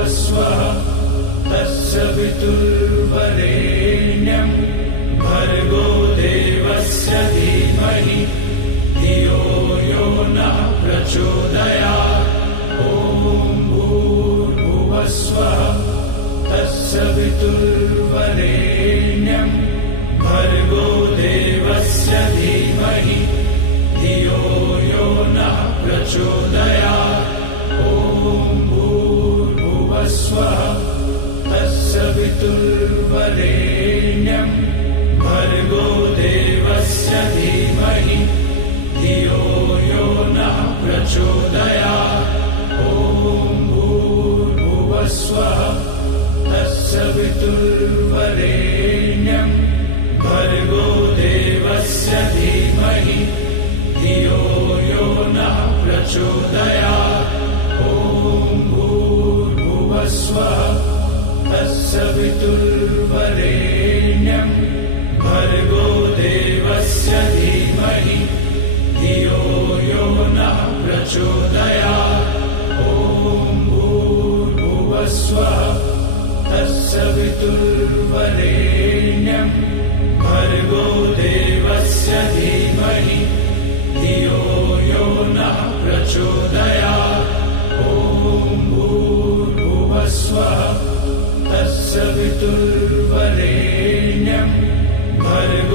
भूर्भुवस्वः तत्सवितुर्वरेण्यं भर्गो देवस्य धीमहि धियो यो नः प्रचोदयात्। ॐ भूर्भुवस्वः तत्सवितुर्वरेण्यं भर्गो देवस्य धीमहि धियो यो नः प्रचोदयात्। ॐ भूर्भुवस्वः तत्सवितुर्वरेण्यं भर्गो देवस्य धीमहि धियो यो नः प्रचोदयात्। ॐ भूर्भुवस्वः तत्सवितुर्वरेण्यं भर्गो देवस्य धीमहि धियो यो नः प्रचोदयात्। ॐ भूर्भुवस्वः तत्सवितुर्वरेण्यं भर्गो देवस्य धीमहि धियो यो नः प्रचोदयात्। ॐ भूर्भुवस्वः तत्सवितुर्वरेण्यं भर्गो देवस्य धीमहि धियो यो नः प्रचोदयात्। ॐ भूर्भुवस्वः तत्सवितुर्वरेण्यं भर्गो